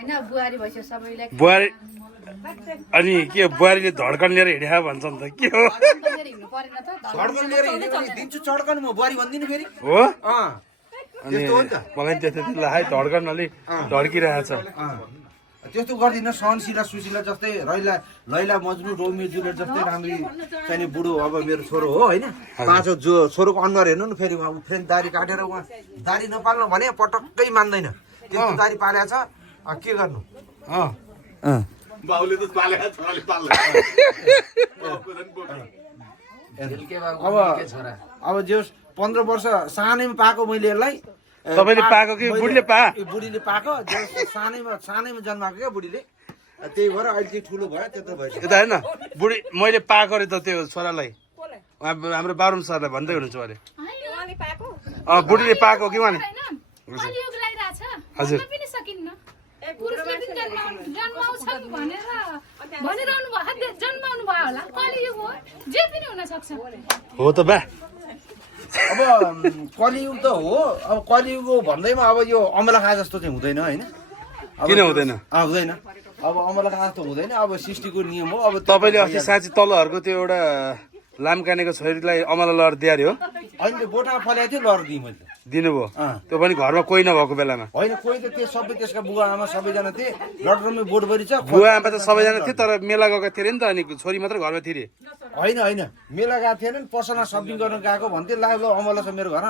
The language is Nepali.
हैन बुहारी भइसक्यो सबैलाई बुहारी अनि के बुहारीले धड्कन लिएर हिँड्या भन्छ नि त के हो हिँड्नु परेन त चड्कन लिएर हिँड्यो भने दिन्छु चड्कन म बुहारी भनिदिनु फेरि हो अँ अनि त्यस्तो हो नि त मलाई त्यति है धड्कन अलि ढड्किरहेछ त्यस्तो गर्दिन सहनशीला सुशीला जस्तै लैला मजनु रोमियो जुलियट जस्तै राम्री चाहिने बुढो अब मेरो छोरो हो होइन पाँचौँ जो छोरोको अनुहार हेर्नु न फेरि उहाँ फ्रेन्च दारी काटेर उहाँ दारी नपाल्नु भने पटक्कै मान्दैन त्यस्तो दारी पालेको छ के गर्नु बाउले त पालेको छोराले पाल्दैन अब जे 15 वर्ष सानैमा पाएको मैले यसलाई तपाईँले पाएको कि बुढीले पा बुढीले पाएको सानैमा जन्माएको क्या बुढीले त्यही भएर अहिले चाहिँ ठुलो भयो त्यत्रो भइसक्यो यता होइन बुढी मैले पाएको अरे त त्यो छोरालाई हाम्रो बारुम सरलाई भन्दै हुनुहुन्छ अरे बुढीले पाएको कि उहाँले कलियुग लागिरहेछ हजुर। भन्न पनि सकिन्न पुरुषले पनि जन्माउँछन् भनेर भनिरहनु भएको जन्माउनु भयो होला कलियुग हो जे पनि हुन सक्छ हो त बा अब कलियुग त हो अब कलियुग हो भन्दैमा अब यो अमला खा जस्तो चाहिँ हुँदैन होइन किन हुँदैन हुँदैन अब अमला खा जस्तो हुँदैन अब सृष्टिको नियम हो अब तपाईँले अस्ति साँच्ची तलहरूको त्यो एउटा लामकानेको छोरीलाई अमला लहर दिए अरे हो अहिले बोटामा फल्याएको थियो लहर दिएँ मैले दिनुभयो त्यो पनि घरमा कोही नभएको बेलामा होइन कोही त त्यो सबै त्यसका बुवा आमा सबैजना थिए लटरमै बोटभरि छ बुवा आमा त सबैजना थिए तर मेला गएको थियो अरे नि त अनि छोरी मात्र घरमा थिए होइन मेला गएको थिएन नि पसलमा सपिङ गर्न गएको भन्थे ला अमला छ मेरो घरमा